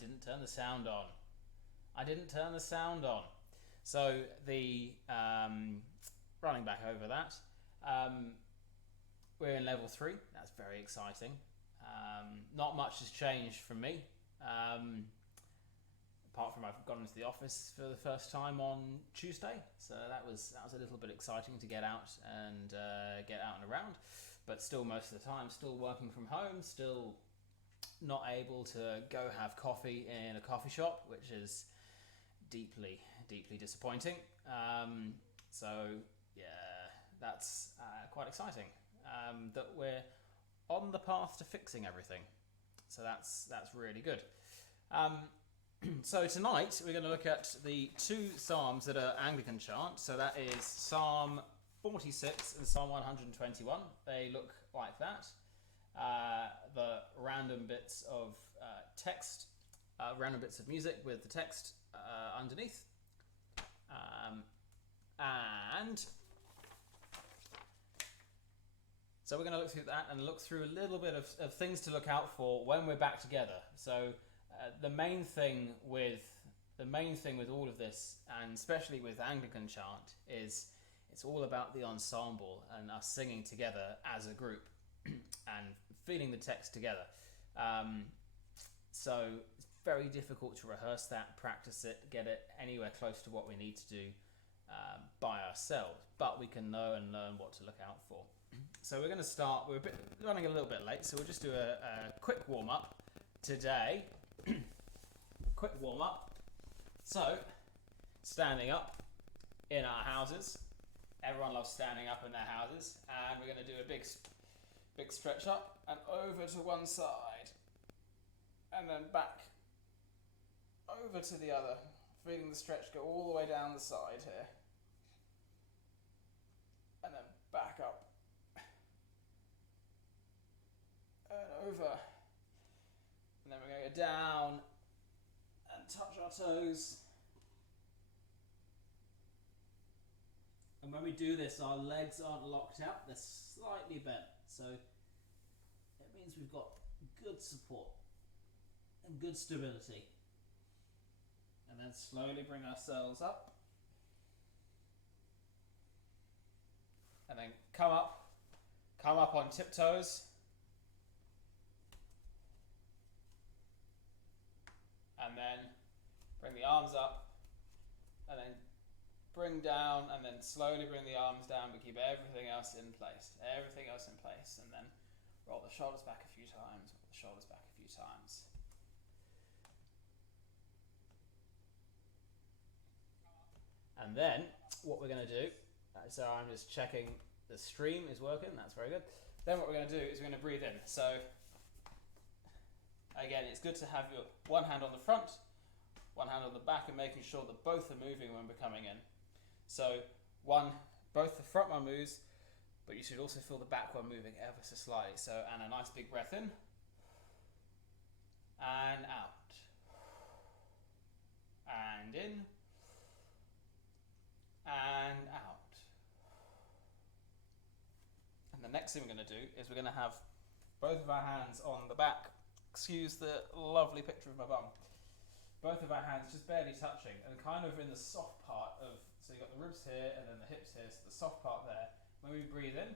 didn't turn the sound on. I didn't turn the sound on. So the running back over that, we're in level 3. That's very exciting. Not much has changed from me, apart from I've gone into the office for the first time on Tuesday. So that was a little bit exciting to get out and around. But still, most of the time, still working from home. Still not able to go have coffee in a coffee shop, which is deeply disappointing. So yeah, that's quite exciting. That we're on the path to fixing everything. So that's really good. So tonight we're going to look at the 2 psalms that are Anglican chant. So that is Psalm 46 and Psalm 121. They look like that. The random bits of text, random bits of music with the text underneath. And so we're going to look through that and look through a little bit of things to look out for when we're back together. So the main thing with all of this, and especially with Anglican chant, is it's all about the ensemble and us singing together as a group and feeling the text together. So it's very difficult to rehearse that, practice it, get it anywhere close to what we need to do by ourselves, but we can know and learn what to look out for. So we're going to start, we're running a little bit late, so we'll just do a quick warm-up today. Quick warm-up. So, standing up in our houses. Everyone loves standing up in their houses. And we're going to do a big stretch up and over to one side. And then back over to the other. Feeling the stretch go all the way down the side here. And then back up. And over. And then we're going to go down and touch our toes. And when we do this, our legs aren't locked out, they're slightly bent. So it means we've got good support and good stability. And then slowly bring ourselves up. And then come up on tiptoes. And then bring the arms up, and then bring down, and then slowly bring the arms down, but keep everything else in place. And then roll the shoulders back a few times, And then what we're going to do, so I'm just checking the stream is working, that's very good. Then what we're going to do is we're going to breathe in. So again, it's good to have your one hand on the front, one hand on the back, and making sure that both are moving when we're coming in. So both the front one moves, but you should also feel the back one moving ever so slightly. So, and a nice big breath in, and out, and in, and out. And the next thing we're going to do is we're going to have both of our hands on the back. Excuse the lovely picture of my bum. Both of our hands just barely touching and kind of in the soft part of, so you've got the ribs here and then the hips here, so the soft part there. When we breathe in,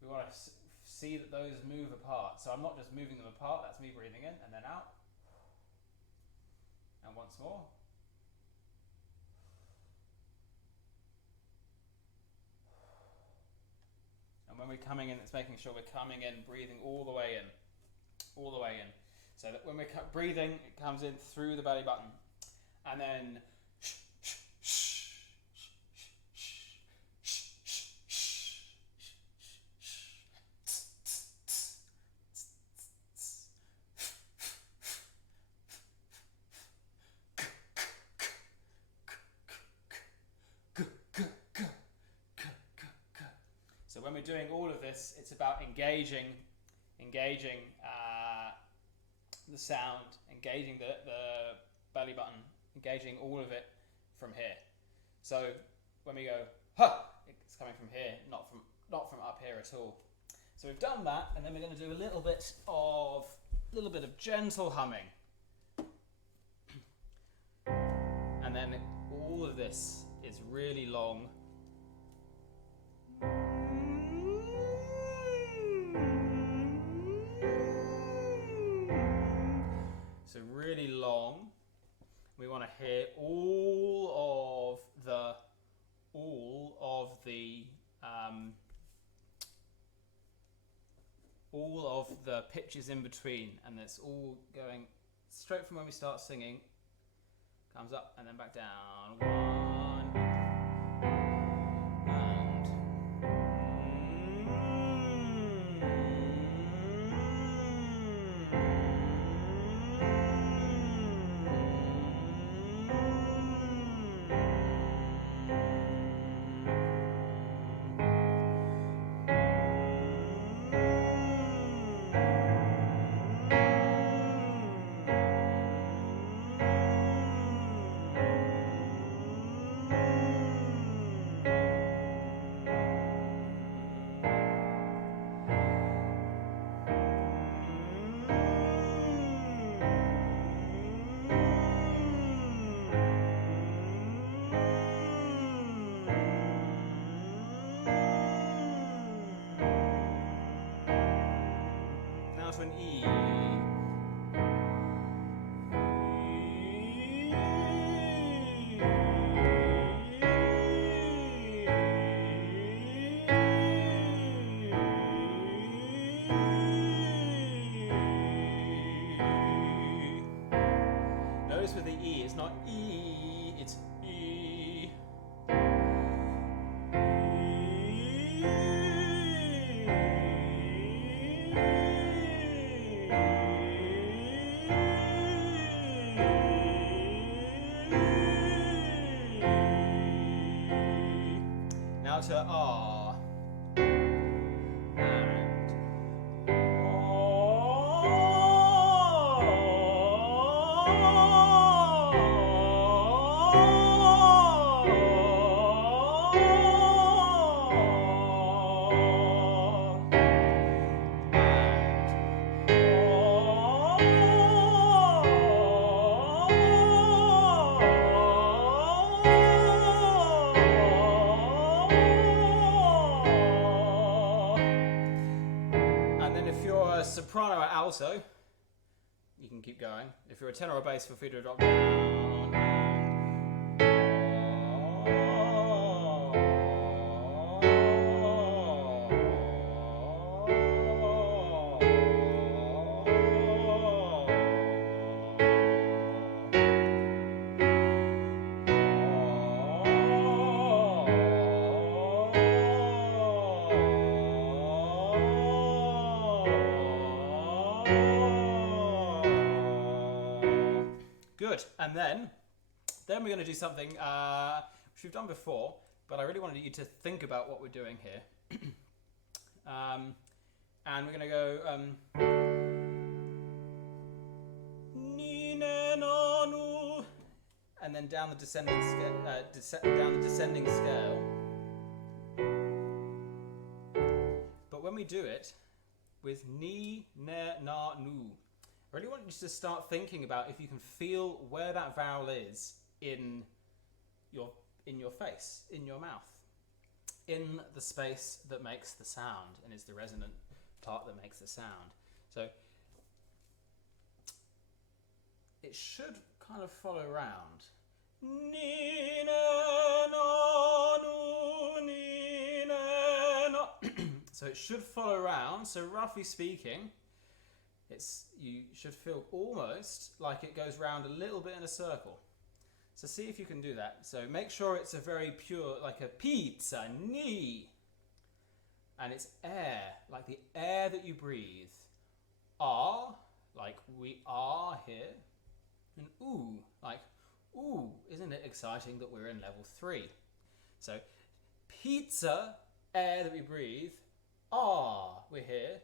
we want to see that those move apart. So I'm not just moving them apart, that's me breathing in and then out. And once more. And when we're coming in, it's making sure we're coming in, breathing all the way in. So that when we're breathing, it comes in through the belly button. And then so when we're doing all of this, it's about engaging the sound, engaging the belly button, engaging all of it from here. So when we go, ha, it's coming from here, not from up here at all. So we've done that, and then we're going to do a little bit of little bit of gentle humming. And then all of this is really long. So really long. We want to hear all of the pitches in between, and it's all going straight from when we start singing, comes up and then back down. One and now to an E. Notice with the E, it's not E, it's E. Now to R. Soprano or alto, you can keep going. If you're a tenor or bass, feel free to drop down. Good, and then we're going to do something which we've done before, but I really wanted you to think about what we're doing here. And we're going to go and then down the descending scale. But when we do it with ni, ne, na, nu, I really want you to start thinking about if you can feel where that vowel is in your face, in your mouth, in the space that makes the sound and is the resonant part that makes the sound. So it should kind of follow around. Ni, ne, na, nu, ni, ne, na. So it should follow around. So roughly speaking, you should feel almost like it goes round a little bit in a circle. So see if you can do that. So make sure it's a very pure, like a pizza, ni. And it's air, like the air that you breathe. Ah, like we are here. And ooh, like, ooh, isn't it exciting that we're in level 3? So pizza, air that we breathe. Ah, we're here.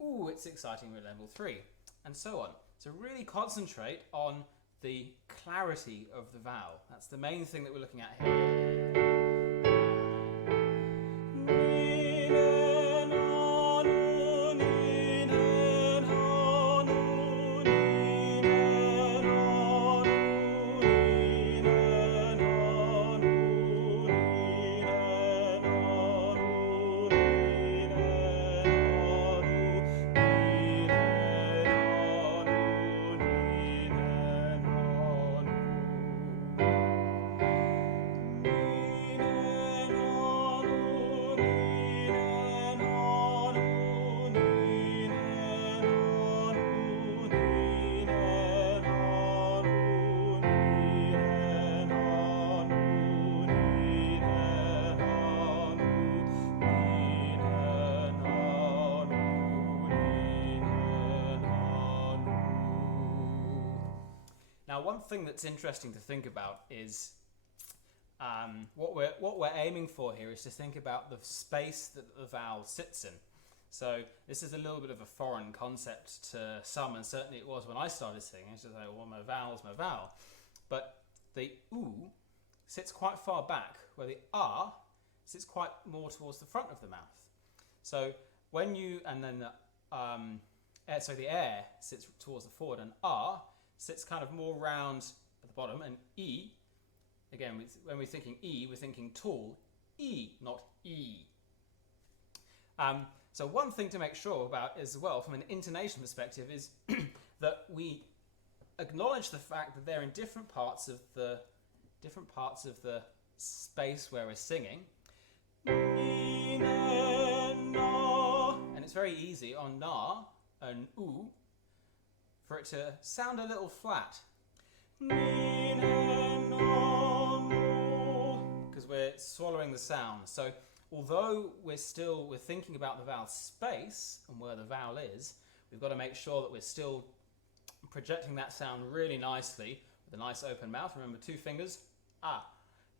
Ooh, it's exciting, we're level 3, and so on. So really concentrate on the clarity of the vowel. That's the main thing that we're looking at here. Now, one thing that's interesting to think about is what we're aiming for here is to think about the space that the vowel sits in. So this is a little bit of a foreign concept to some, and certainly it was when I started singing. It's just like, well, my vowel is my vowel. But the oo sits quite far back, where the ah sits quite more towards the front of the mouth. So when you, and then the air sits towards the forward, and ah sits kind of more round at the bottom, and e, again, when we're thinking e, we're thinking tall, e, not e. So one thing to make sure about as well, from an intonation perspective, is that we acknowledge the fact that they're in different parts of the space where we're singing. And it's very easy on na and oo for it to sound a little flat. Because we're swallowing the sound. So although we're thinking about the vowel space and where the vowel is, we've got to make sure that we're still projecting that sound really nicely with a nice open mouth. Remember, 2 fingers. Ah.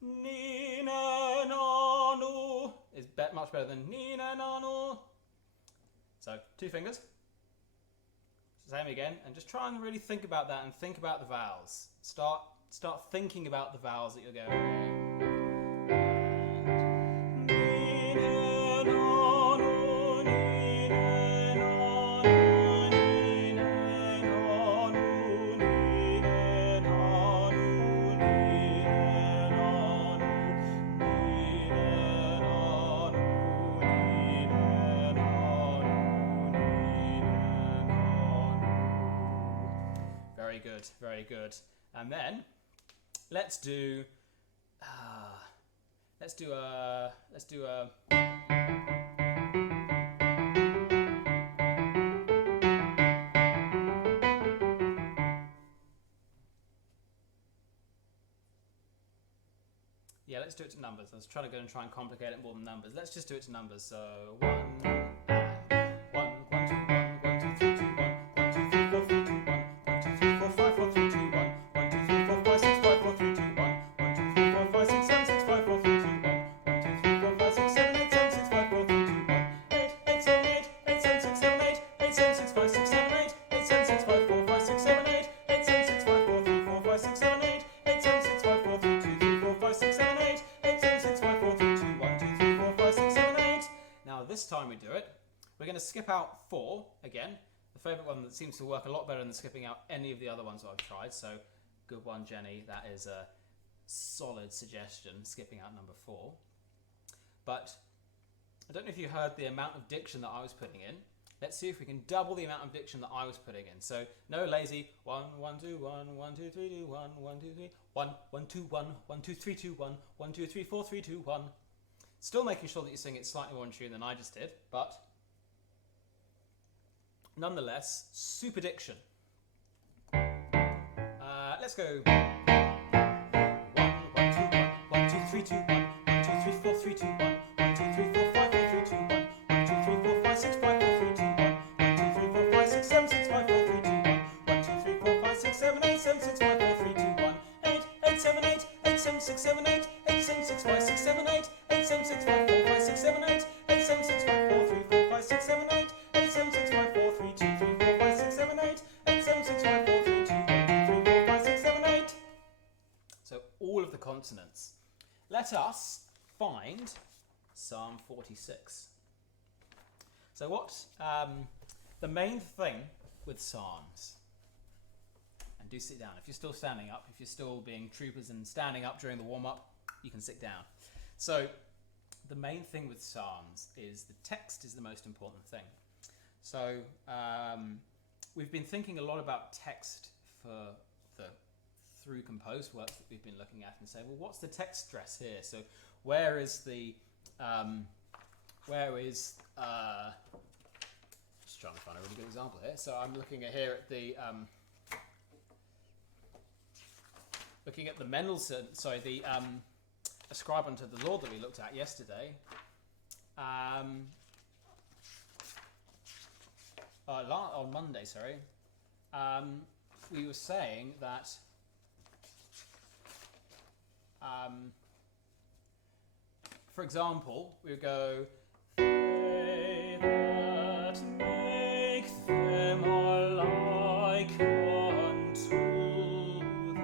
Ni na na no is much better than ni na na no. So 2 fingers. Same again, and just try and really think about that and think about the vowels. Start thinking about the vowels that you're going. Very good. And then let's do a yeah, let's do it to numbers. I was trying to go and try and complicate it more than numbers. Let's just do it to numbers. So 1, 1, 1, 2, 1, 1, 2, 3, 2, 1, 1, 2, 3, 4, 3, 2, 1, 1, 2, 3, 4, 5, 4, 3, 2, 1, 1, 2, 3, 4, 5, 6, 5, 4, 3, 2, 1, 1, 2, 3, 4, 5, 6, 7, 6, 5, 4, 3, 2, 1, 1, 2, 3, 4, 5, 6, 7, 8, 7, 6, 5, 4, 3, 2, 1, 8, 8, 7, 8, 8, 7, 6, 7, 8, 8, 7, 6, 5, 6, 7, 8, 8, 7, 6, 5, 4, 5, 6, 7, 8, 8, 7, 6, 5, 4, 3, 4, 5, 6, 7, 8, 8, 7, 6, 5, 4, 3, 2, 3, 4, 5, 6, 7, 8, 8, 7, 6, 5, 4, 3, 2, 1, 2, 3, 4, 5, 6, 7, 8. Now this time we do it. We're going to skip out 4 again. The favourite one that seems to work a lot better than skipping out any of the other ones I've tried. So good one, Jenny. That is a solid suggestion, skipping out number 4. But I don't know if you heard the amount of diction that I was putting in. Let's see if we can double the amount of diction that I was putting in. So no lazy 1, 1, 2, 1, 1, 2, 3, 2, 1, 1, 2, 3, 1, 1, 2, 1, 1, 2, 3, 2, 1, 1, 2, 3, 4, 3, 2, 1. Still making sure that you sing it slightly more in tune than I just did, but nonetheless, super diction. Let's go. 1, 1, 2, 1, 1, 2, 3, 2, 1, 1, 2, 3, 4, 3, 2, 1, 1, 2, 3, 4, 5, 4, 3, 2, 1, 1, 2, 3, 4, 5, 6, 5, 4, 3, 2, 1, 1, 2, 3, 4, 5, 6, 7, 6, 5, 4, 3, 2, 1, 1, 2, 3, 4, 5, 6, 7, 8, 7, 6, 5, 4, 3, 2, 1, 8, 8, 7, 8, 8, 7, 6, 7, 8, 8, 7, 6, 5, 6, 7, 8, 8, 7, 6, 5, 4, 5, 6, 7, 8, 8, 7, 6, 5, 4, 3, 4, 5, 6, 7, 8, 8, 7, 6, 5, 4, 3, 2, 3, 4, 5, 6, 7, 8, 8, 7, 6, 5, 4, 3, 2, 1, 2, 3, 4, 5, 6, 7, 8. So all of the consonants. Let us find Psalm 46. So what the main thing with psalms, and do sit down. If you're still standing up, if you're still being troopers and standing up during the warm-up, you can sit down. So the main thing with psalms is the text is the most important thing. So we've been thinking a lot about text for the through composed works that we've been looking at and say, well, what's the text stress here? So where is the just trying to find a really good example here. So I'm looking at here at the looking at the Mendelssohn, sorry, the Ascribe unto the Lord that we looked at yesterday. On Monday, sorry. We were saying that for example, we go, they that make them are like unto them.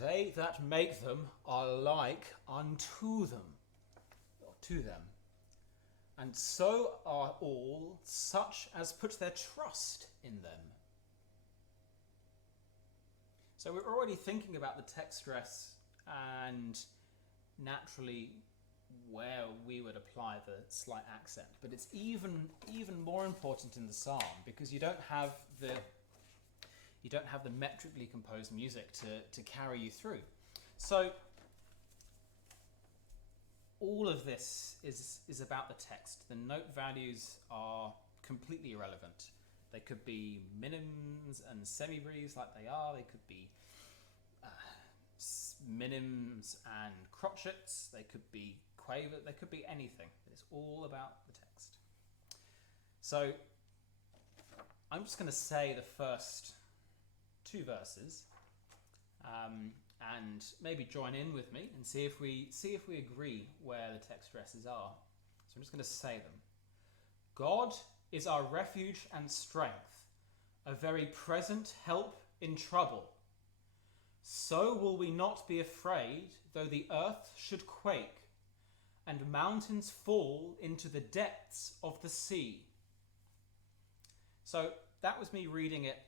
They that make them are like unto them, or to them. And so are all such as put their trust in them. So we're already thinking about the text stress and naturally where we would apply the slight accent. But it's even more important in the psalm because you don't have the metrically composed music to carry you through. So all of this is about the text. The note values are completely irrelevant. They could be minims and semibreves like they are. They could be minims and crotchets. They could be quaver. They could be anything. It's all about the text. So I'm just going to say the first two verses and maybe join in with me and see if we agree where the text stresses are. So I'm just going to say them. God is our refuge and strength, a very present help in trouble. So will we not be afraid, though the earth should quake, and mountains fall into the depths of the sea. So that was me reading it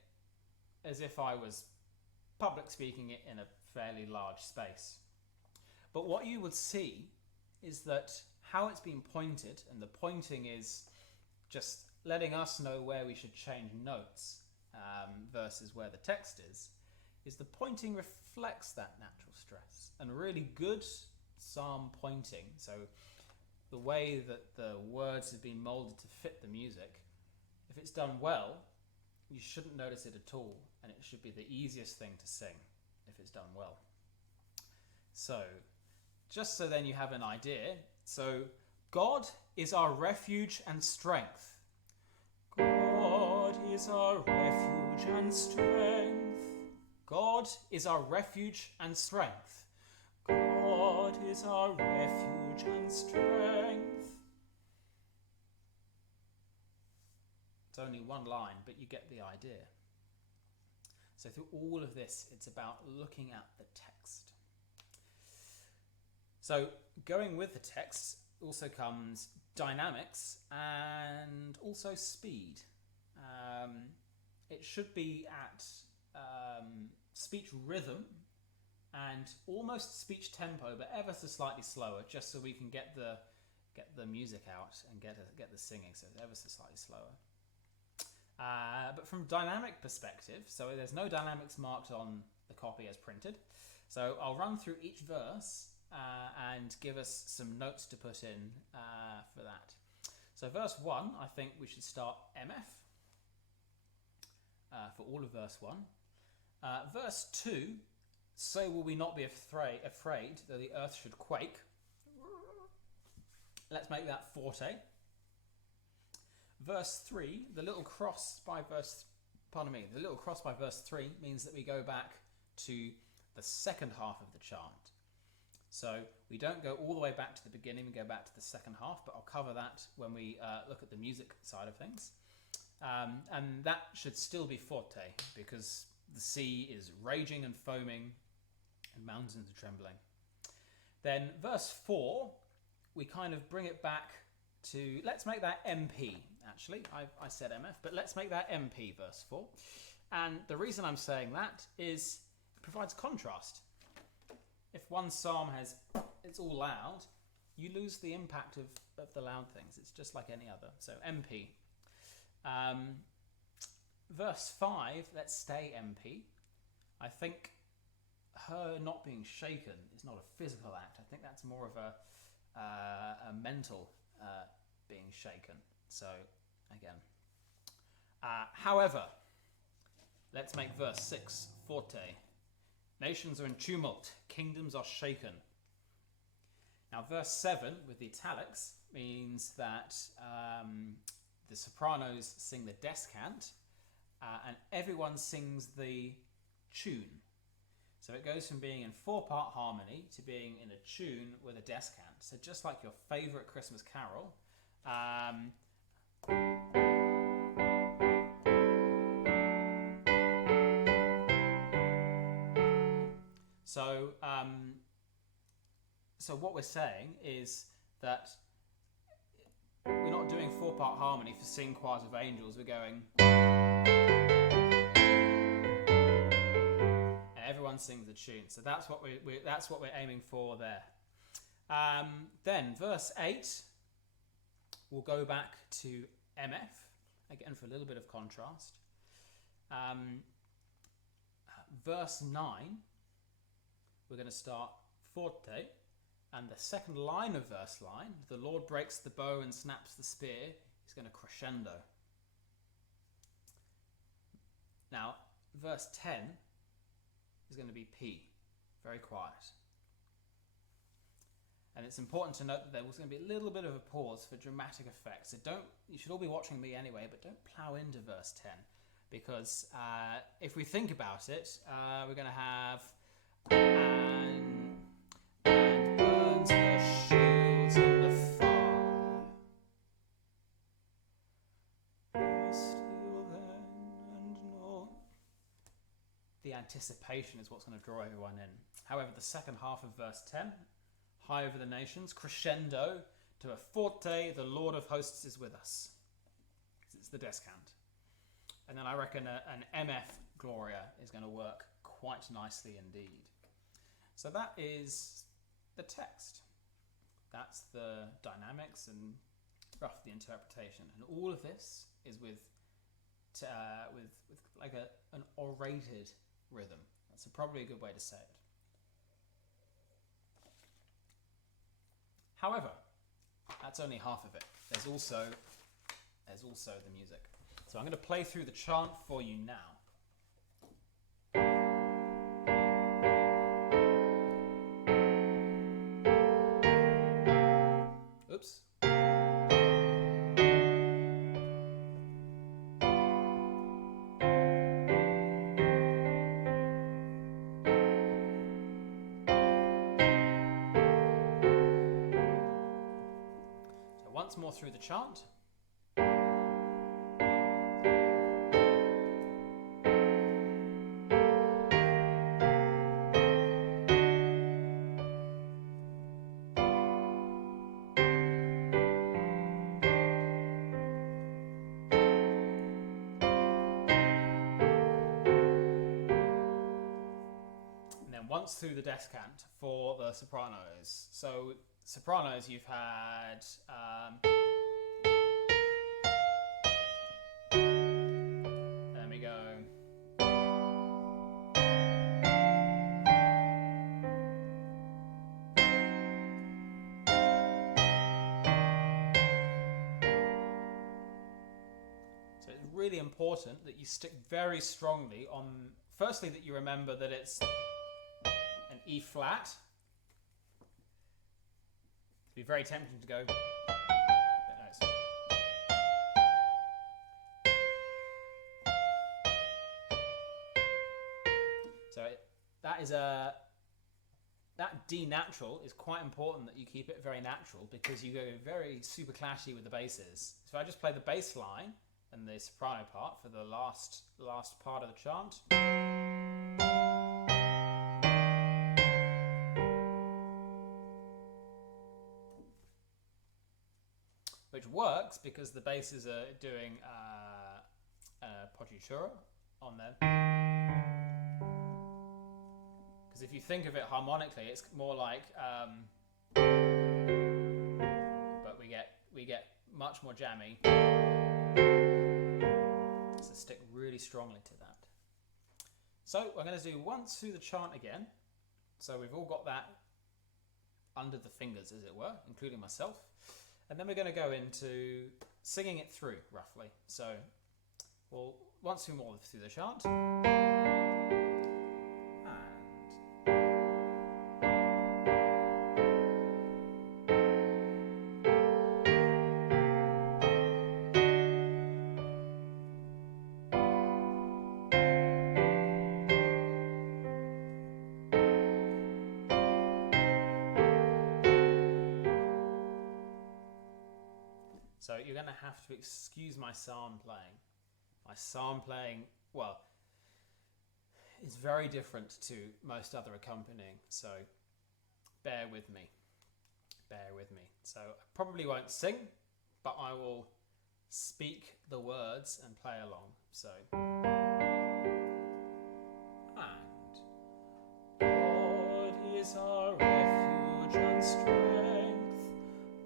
as if I was public speaking it in a fairly large space. But what you would see is that how it's been pointed, and the pointing is just letting us know where we should change notes versus where the text is the pointing reflects that natural stress. And really good psalm pointing, so the way that the words have been molded to fit the music, if it's done well, you shouldn't notice it at all, and it should be the easiest thing to sing if it's done well. So, just so then you have an idea, so God is our refuge and strength. God is our refuge and strength. God is our refuge and strength. God is our refuge and strength. It's only one line, but you get the idea. So through all of this, it's about looking at the text. So going with the text also comes dynamics and also speed. It should be at speech rhythm and almost speech tempo, but ever so slightly slower, just so we can get the music out and get the singing. So it's ever so slightly slower. But from dynamic perspective, so there's no dynamics marked on the copy as printed. So I'll run through each verse and give us some notes to put in for that. So verse 1, I think we should start MF for all of verse 1. Verse 2, so will we not be afraid, though the earth should quake. Let's make that forte. Verse 3, the little cross by verse 3 means that we go back to the second half of the chant. So we don't go all the way back to the beginning, we go back to the second half, but I'll cover that when we look at the music side of things. And that should still be forte, because the sea is raging and foaming and mountains are trembling. Then verse 4, we kind of bring it back to, let's make that MP, actually. I said MF, but let's make that MP, verse 4. And the reason I'm saying that is it provides contrast. If one psalm it's all loud, you lose the impact of the loud things. It's just like any other. So MP. Verse 5, let's stay MP. I think her not being shaken is not a physical act. I think that's more of a mental being shaken. So again. However, let's make verse 6 forte. Nations are in tumult, kingdoms are shaken. Now verse 7 with the italics means that the sopranos sing the descant and everyone sings the tune. So it goes from being in 4-part harmony to being in a tune with a descant. So just like your favourite Christmas carol. So what we're saying is that we're not doing 4-part harmony for Sing Choirs of Angels. We're going... Everyone sings the tune, so that's what we're aiming for there. Then verse 8, we'll go back to MF again for a little bit of contrast. Verse 9, we're going to start forte, and the second line of verse line, the Lord breaks the bow and snaps the spear, is going to crescendo. Now, verse 10 is going to be P, very quiet. And it's important to note that there was going to be a little bit of a pause for dramatic effect. So you should all be watching me anyway, but don't plow into verse 10, because if we think about it, we're going to have and burns the shields in the fire. Be still then and know. The anticipation is what's going to draw everyone in. However, the second half of verse 10, high over the nations, crescendo to a forte, the Lord of hosts is with us. It's the descant. And then I reckon an MF Gloria is going to work quite nicely indeed. So that is the text. That's the dynamics and rough the interpretation. And all of this is with like an orated rhythm. That's probably a good way to say it. However, that's only half of it. There's also the music. So I'm going to play through the chant for you now. Oops. Once more through the chant. And then once through the descant for the sopranos. So sopranos, you've had there we go. So it's really important that you stick very strongly on, firstly, that you remember that it's an E flat. It'd be very tempting to go. So that D natural is quite important that you keep it very natural, because you go very super clashy with the basses. So I just play the bass line and the soprano part for the last part of the chant. Which works because the basses are doing poggiatura on them. Because if you think of it harmonically, it's more like, but we get much more jammy. So stick really strongly to that. So we're going to do once through the chant again. So we've all got that under the fingers, as it were, including myself. And then we're going to go into singing it through, roughly. So we'll once more through the chant. So you're going to have to excuse my psalm playing. My psalm playing, well, is very different to most other accompanying, so bear with me. Bear with me. So I probably won't sing, but I will speak the words and play along. So, and God is our refuge and strength,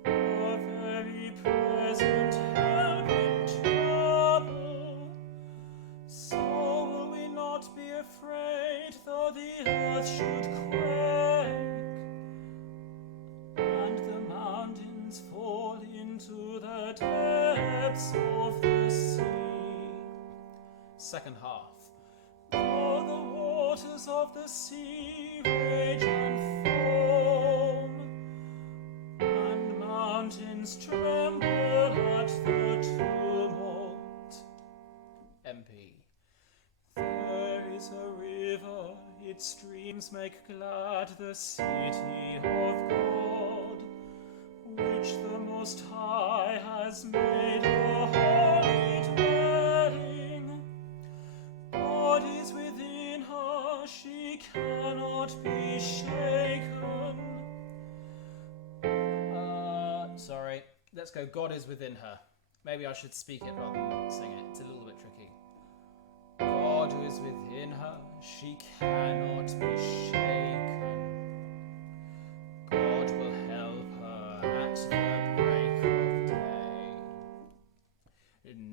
a very present help in trouble. So will we not be afraid, though the earth should quake, and the mountains fall into the depths of the sea. Second half. Though the waters of the sea rage and foam, and mountains tremble at the tumult. MP. There is a river, its streams make glad the city of God, which the Most High has made a holy dwelling. God is within her, she cannot be shaken. Sorry, let's go. God is within her. Maybe I should speak it rather than sing it. It's a little bit tricky. God is within her, she cannot be shaken. God will help her at the break of day.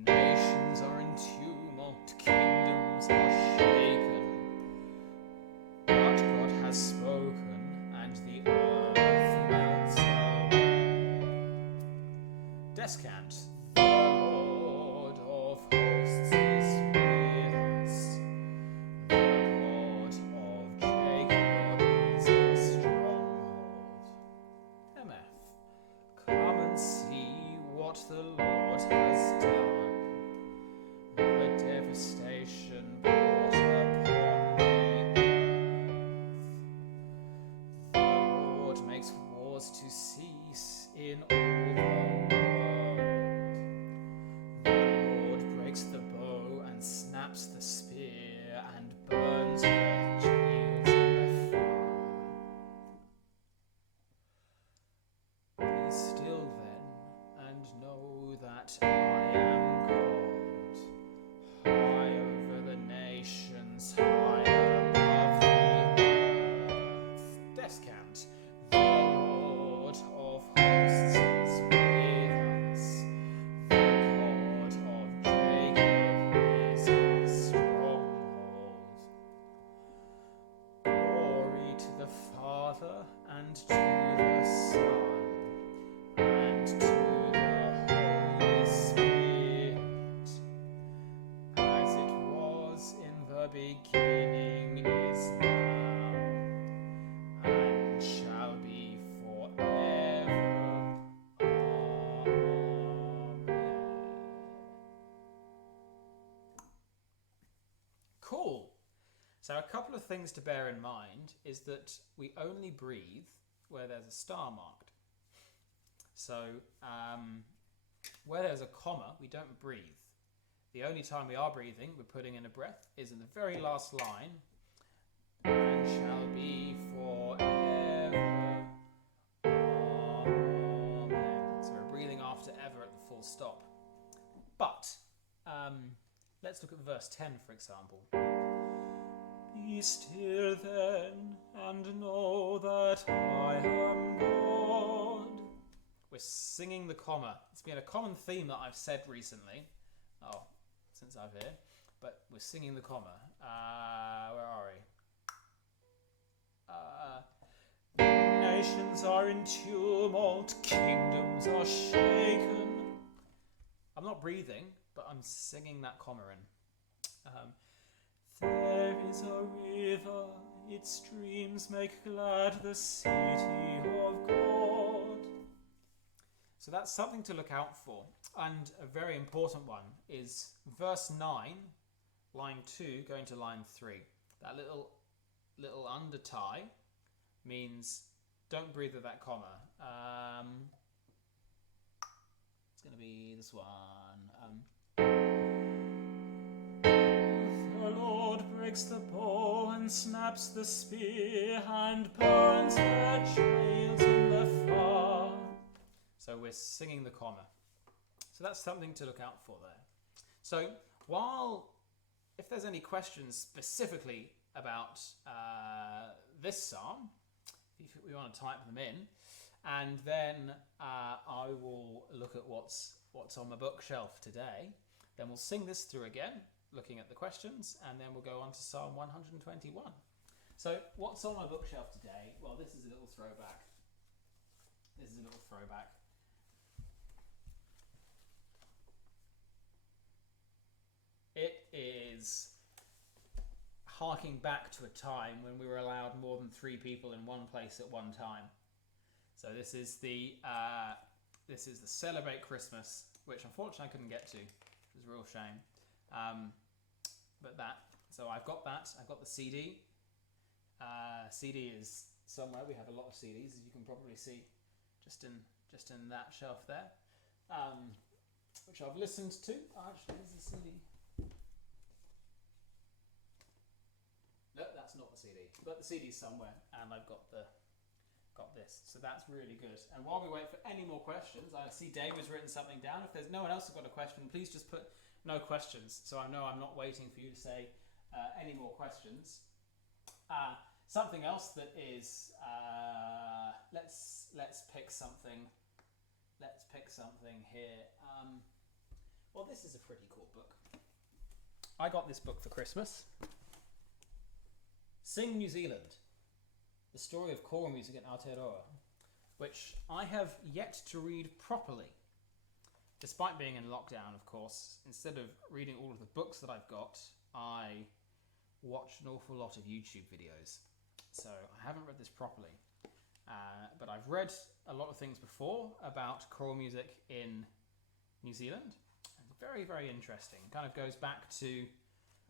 Nations are in tumult, kingdoms are shaken, but God has spoken, and the earth melts away. Descant. The Lord of hosts is with us. The God of Jacob is a stronghold. MF. Come and see what the Lord has done. The devastation brought upon the earth. The Lord makes wars to cease in all the world. The Lord breaks the bow and snaps the spear and burns the shields in the fire. Be still then, and know that I am God, high over the nations, high above the earth. Descant. The Lord of hosts is with us. The God of Jacob is our stronghold. Glory to the Father, and to the Son, and to the Holy Spirit, as it was in the beginning, is now, and shall be forever. Amen. Cool. So a couple of things to bear in mind is that we only breathe where there's a star marked. So where there's a comma, we don't breathe. The only time we are breathing, we're putting in a breath, is in the very last line, and shall be forever. Amen. So we're breathing after ever at the full stop. But let's look at verse 10, for example. Be still then, and know that I am God. We're singing the comma. It's been a common theme that I've said recently. Since I've here. But we're singing the comma. Where are we? Nations are in tumult, kingdoms are shaken. I'm not breathing, but I'm singing that comma in. There is a river, its streams make glad the city of God. So that's something to look out for. And a very important one is verse 9, line 2, going to line 3. That little under tie means don't breathe with that comma. It's going to be this one. The Lord breaks the bow and snaps the spear and burns the child in the fire. So we're singing the comma. So that's something to look out for there. So if there's any questions specifically about this psalm, if we want to type them in, and then I will look at what's on my bookshelf today. Then we'll sing this through again, looking at the questions, and then we'll go on to Psalm 121. So what's on my bookshelf today? Well, this is a little throwback. It is harking back to a time when we were allowed more than 3 people in one place at one time. So this is the Celebrate Christmas, which unfortunately I couldn't get to, which was a real shame. So I've got that. I've got the CD. CD is somewhere. We have a lot of CDs, as you can probably see, just in that shelf there, which I've listened to. Actually, there's a CD. No, that's not the CD. I've got the CD somewhere, and I've got this. So that's really good. And while we wait for any more questions, I see David's written something down. If there's no one else who's got a question, please just put no questions, so I know I'm not waiting for you to say any more questions. Something else that is let's pick something. Let's pick something here. Well, this is a pretty cool book. I got this book for Christmas. Sing New Zealand, the story of choral music in Aotearoa, which I have yet to read properly. Despite being in lockdown, of course, instead of reading all of the books that I've got, I watched an awful lot of YouTube videos. So I haven't read this properly. But I've read a lot of things before about choral music in New Zealand. It's very, very interesting. It kind of goes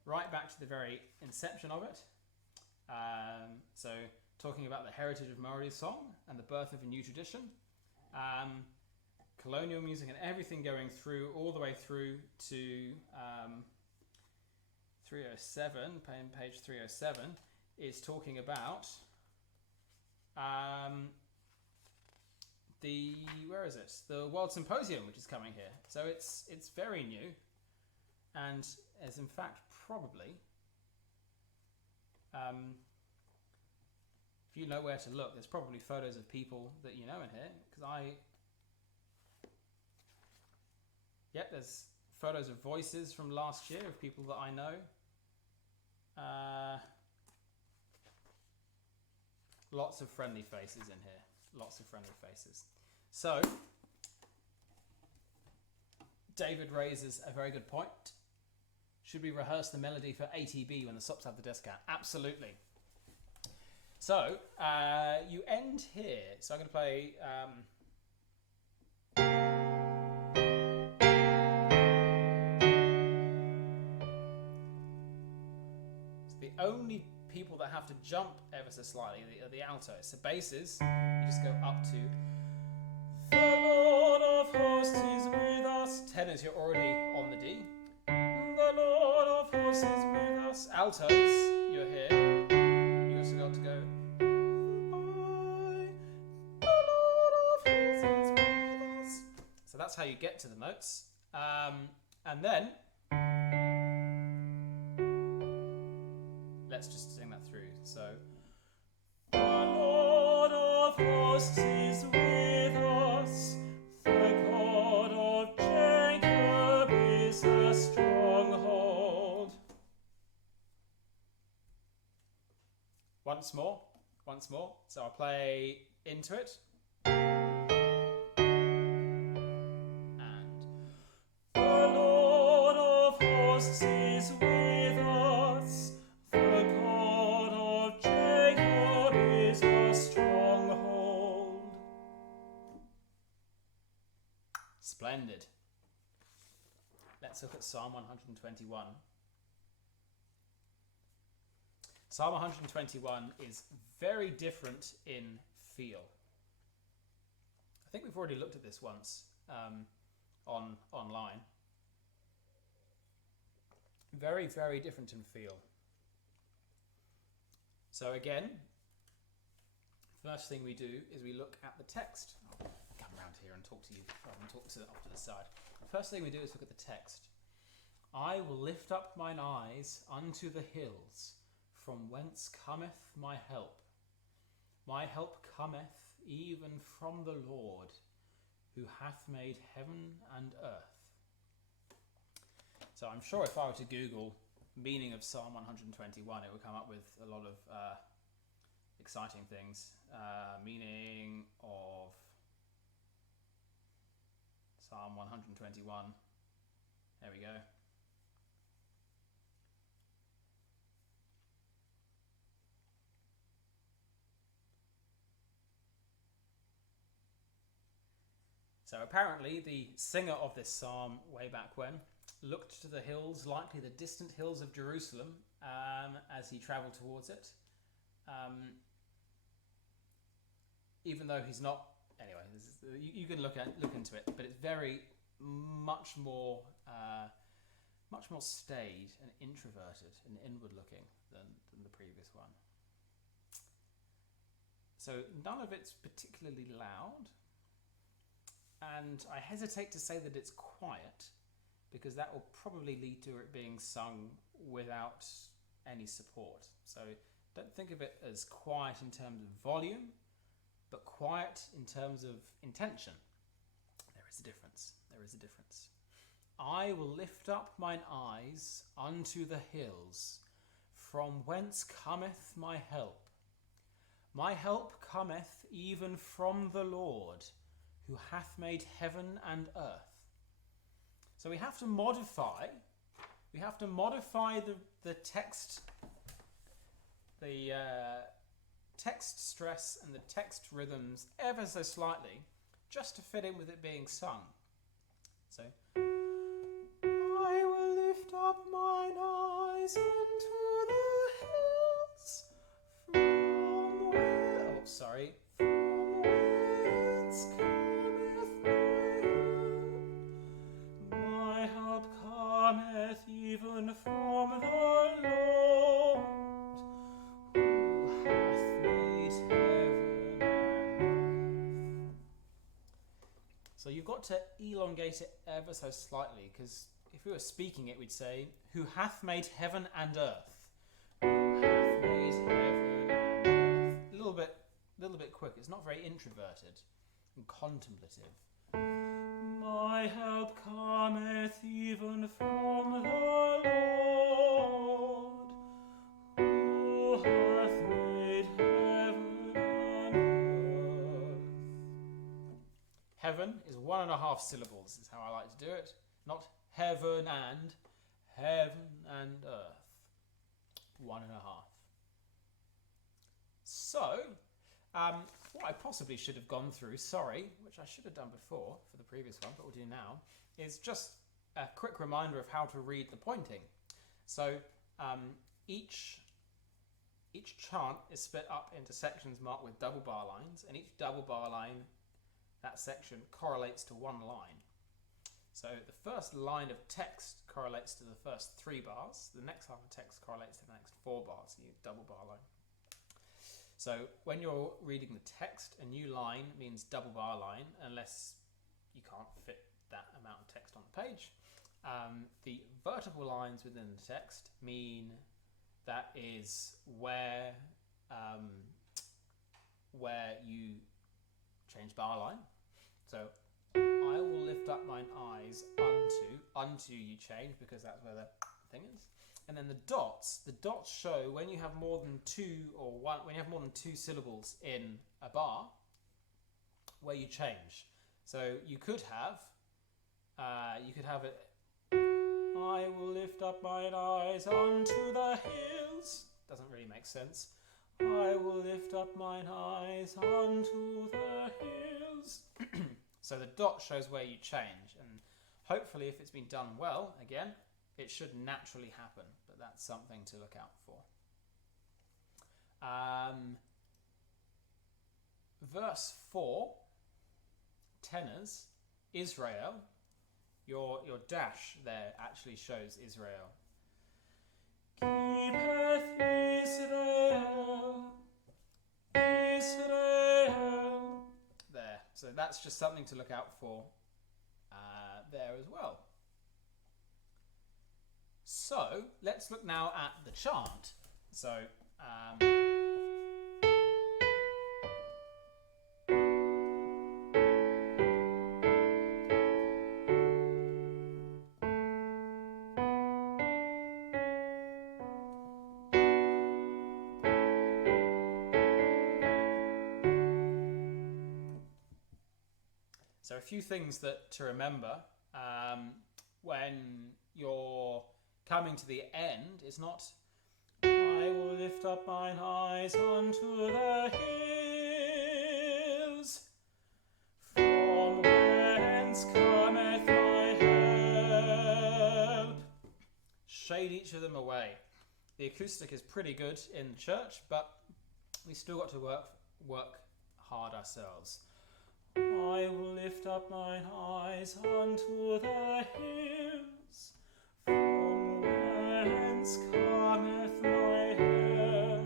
right back to the very inception of it. So talking about the heritage of Maori song and the birth of a new tradition, colonial music and everything going through all the way through to 307, page 307, is talking about the World Symposium, which is coming here. So it's very new, and is in fact probably, if you know where to look, there's probably photos of people that you know in here, because there's photos of voices from last year of people that I know. Lots of friendly faces in here. Lots of friendly faces. So, David raises a very good point. Should we rehearse the melody for ATB when the Sops have the desk out? Absolutely. So, you end here. So I'm going to play... the only people that have to jump ever so slightly are the altos. So basses, you just go up to the Lord of hosts is with us. Tenors, you're already on the D. The Lord of hosts is with us. Altos, you're here. You also got to go. The Lord of hosts is with us. So that's how you get to the notes. And then let's just sing that through. So, the Lord of hosts is with us. The God of Jacob is a stronghold. Once more. So I'll play into it. And the Lord of hosts is with us. The God of Jacob is a stronghold. Splendid. Let's look at Psalm 121. Psalm 121 is very different in feel. I think we've already looked at this once. online. Very, very different in feel. So again, first thing we do is we look at the text. I'll come around here and talk to you rather than talk to off to the side. The first thing we do is look at the text. I will lift up mine eyes unto the hills, from whence cometh my help. My help cometh even from the Lord, who hath made heaven and earth. So I'm sure if I were to Google meaning of Psalm 121, it would come up with a lot of exciting things. Meaning of Psalm 121. There we go. So apparently the singer of this psalm way back when looked to the hills, likely the distant hills of Jerusalem, as he travelled towards it. Even though he's not, anyway, you can look into it, but it's very much more staid and introverted and inward-looking than the previous one. So none of it's particularly loud. And I hesitate to say that it's quiet, because that will probably lead to it being sung without any support. So don't think of it as quiet in terms of volume, but quiet in terms of intention. There is a difference. There is a difference. I will lift up mine eyes unto the hills, from whence cometh my help. My help cometh even from the Lord, who hath made heaven and earth. So we have to modify the text, the text stress and the text rhythms ever so slightly, just to fit in with it being sung. So, I will lift up mine eyes unto the hills, from where, from whence my help cometh even from the Lord, who hath made heaven and earth. So you've got to elongate it ever so slightly, because if we were speaking it, we'd say, who hath made heaven and earth. Who hath made heaven and earth. A little bit quick. It's not very introverted and contemplative. My help cometh even from the Lord, who hath made heaven and earth. Heaven is 1.5 syllables, is how I like to do it. Not heaven and earth. 1.5. So, what I possibly should have gone through, which I should have done before for the previous one, but we'll do now, is just a quick reminder of how to read the pointing. So each chant is split up into sections marked with double bar lines, and each double bar line, that section, correlates to one line. So the first line of text correlates to the first 3 bars, the next half of text correlates to the next 4 bars, so you double bar line. So when you're reading the text, a new line means double bar line, unless you can't fit that amount of text on the page. The vertical lines within the text mean that is where you change bar line. So I will lift up mine eyes unto you change, because that's where the thing is. And then the dots show when you have more than 2 or one, when you have more than 2 syllables in a bar, where you change. So you could have it. I will lift up mine eyes unto the hills. Doesn't really make sense. I will lift up mine eyes unto the hills. So the dot shows where you change, and hopefully, if it's been done well, again, it should naturally happen, but that's something to look out for. Verse 4, tenors, Israel, Your dash there actually shows Israel. Keepeth Israel, Israel. There. So that's just something to look out for there as well. So let's look now at the chant. So So a few things to remember when you're coming to the end. It's not, I will lift up mine eyes unto the hills, from whence cometh my help. Shade each of them away. The acoustic is pretty good in the church, but we still got to work hard ourselves. I will lift up mine eyes unto the hills, from whence cometh my help.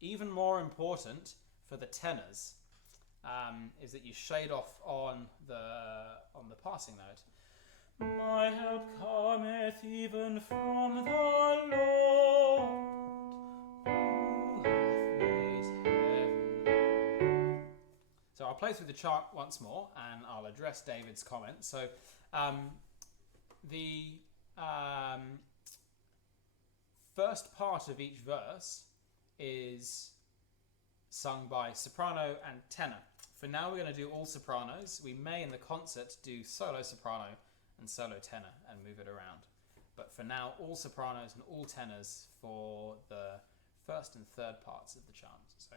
Even more important for the tenors is that you shade off on the passing note. My help cometh even from the Lord, So I'll play through the chant once more and I'll address David's comment. So the first part of each verse is sung by soprano and tenor. For now we're going to do all sopranos. We may in the concert do solo soprano and solo tenor and move it around. But for now, all sopranos and all tenors for the first and third parts of the chant. So.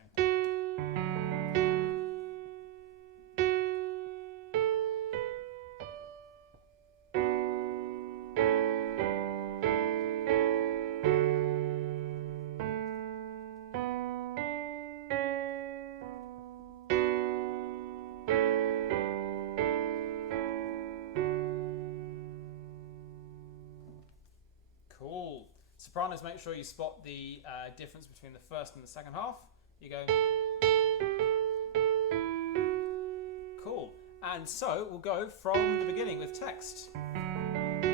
Cool. Sopranos, make sure you spot the difference between the first and the second half. You go. Cool. And so we'll go from the beginning with text. And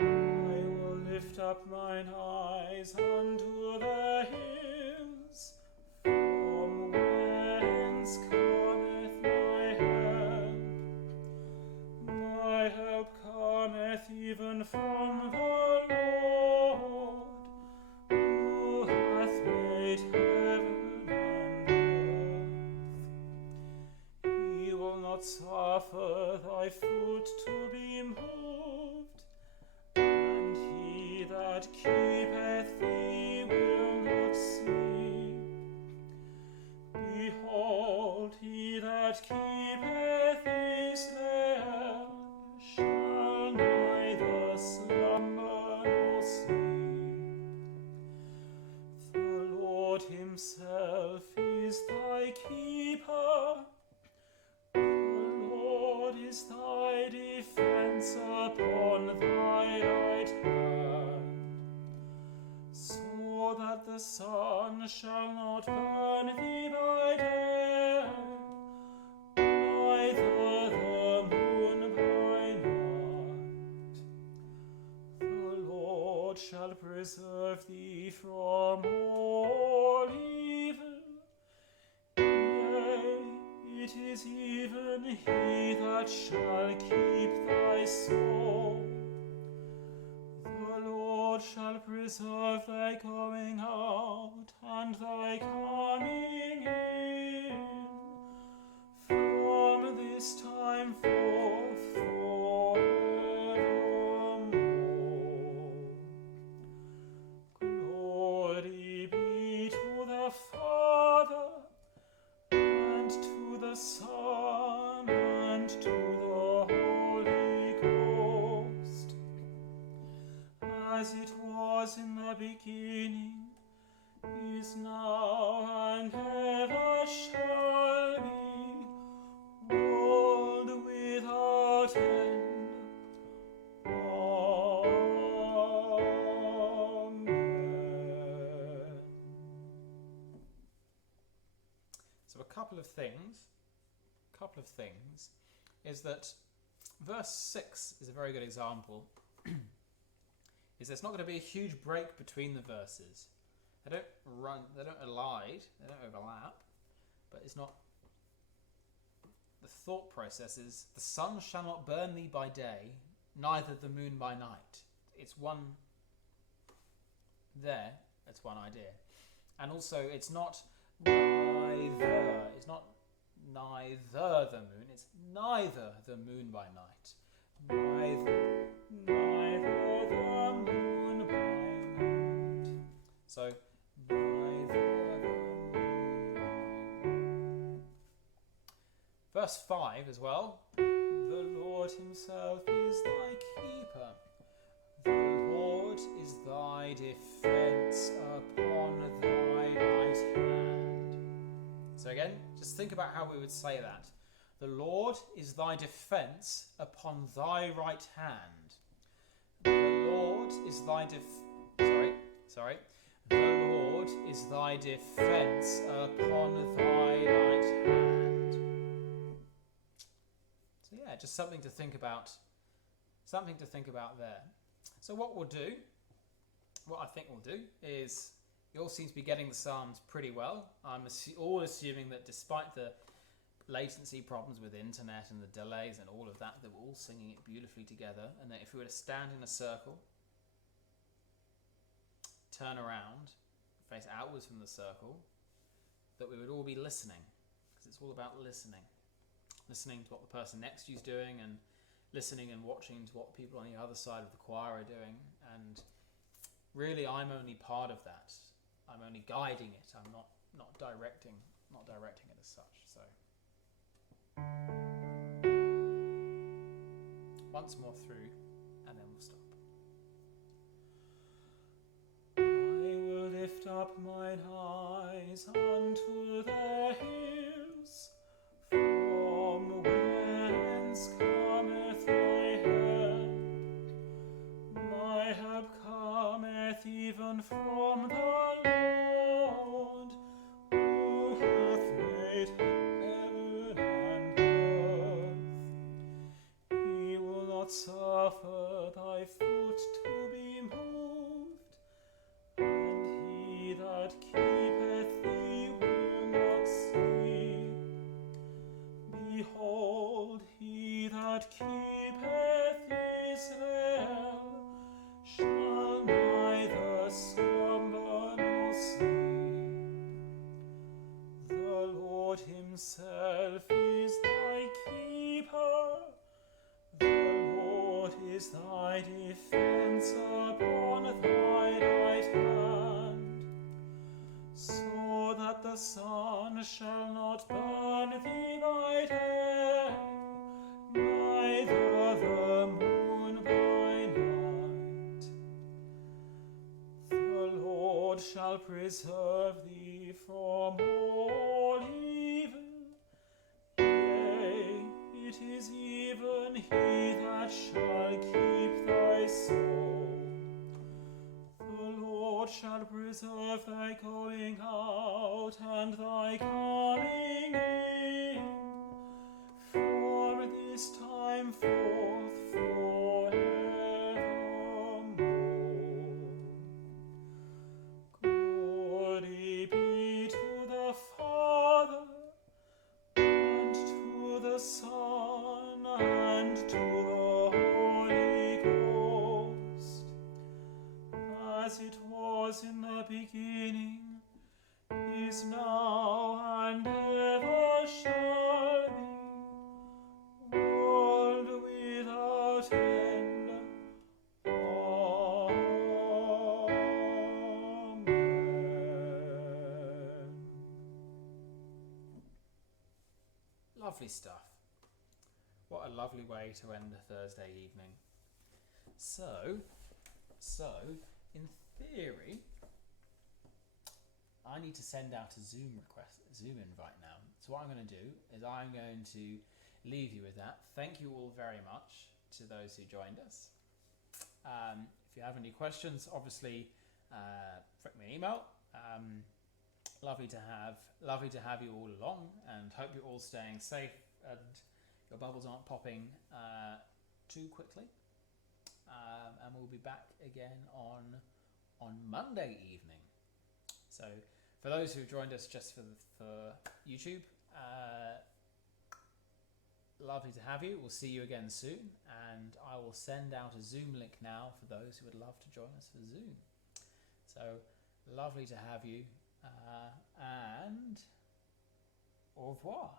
I will lift up mine eyes unto the hills, from whence cometh my help. My help cometh even from the Lord, who hath made heaven and earth. He will not suffer thy foot to be moved, and he that keepeth thee will not sleep. Behold, he that keepeth Israel shall neither slumber nor sleep. The Lord himself is thy keeper. The Lord is thy defense upon thy right hand, so that the sun shall not burn thee by day, neither the moon by night. The Lord shall preserve thee from all evil. Yea, it is even he that shall keep thy soul. The Lord shall preserve thy going out and thy coming in, from this time forth forevermore. Glory be to the Father, and to the Son, and to the Holy Ghost, as it was in the beginning, is now, and ever shall be, couple of things is that verse 6 is a very good example. Is there's not going to be a huge break between the verses. They don't collide, they don't overlap, but it's not. The thought process is, the sun shall not burn thee by day, neither the moon by night. It's one there, that's one idea. And also, it's not neither the moon, it's neither the moon by night. Neither the moon by night. So, neither the moon by night. Verse 5 as well. The Lord himself is thy keeper. The Lord is thy defence upon thy right hand. So again, just think about how we would say that. The Lord is thy defence upon thy right hand. The Lord is thy The Lord is thy defence upon thy right hand. So yeah, just something to think about. Something to think about there. So what I think we'll do is, you all seem to be getting the Psalms pretty well. I'm all assuming that despite the latency problems with internet and the delays and all of that, that we're all singing it beautifully together, and that if we were to stand in a circle, turn around, face outwards from the circle, that we would all be listening, because it's all about listening to what the person next to you is doing, and listening and watching to what people on the other side of the choir are doing. And really, I'm only part of that. I'm only guiding it. I'm not directing it as such. So once more through, and then we'll stop. I will lift up mine eyes unto the hills, from whence cometh my help. My help cometh even from the Lord, who hath made heaven and earth. He will not suffer thy foot to be moved, and he that keepeth thee will not sleep. Behold, he that keepeth Israel shall neither slumber nor sleep. The Lord himself is thy keeper. The Lord is thy defence upon thy right hand, so that the sun shall not burn thee by day, neither the moon by night. The Lord shall preserve thee from all evil. Yea, it is even he that shall keep thy soul. The Lord shall preserve thy going out and thy coming in, from this time forth forevermore. Glory be to the Father, and to the Son, and to the Holy Ghost, as it was in the beginning, is now, and ever shall be, world without end. Amen. Lovely stuff. What a lovely way to end a Thursday evening. So, in theory, I need to send out a Zoom invite now. So what I'm going to do is I'm going to leave you with that. Thank you all very much to those who joined us. If you have any questions, obviously, flick me an email. lovely to have you all along, and hope you're all staying safe and your bubbles aren't popping too quickly. And we'll be back again on Monday evening. So for those who've joined us just for YouTube, lovely to have you. We'll see you again soon, and I will send out a Zoom link now for those who would love to join us for Zoom. So lovely to have you, and au revoir.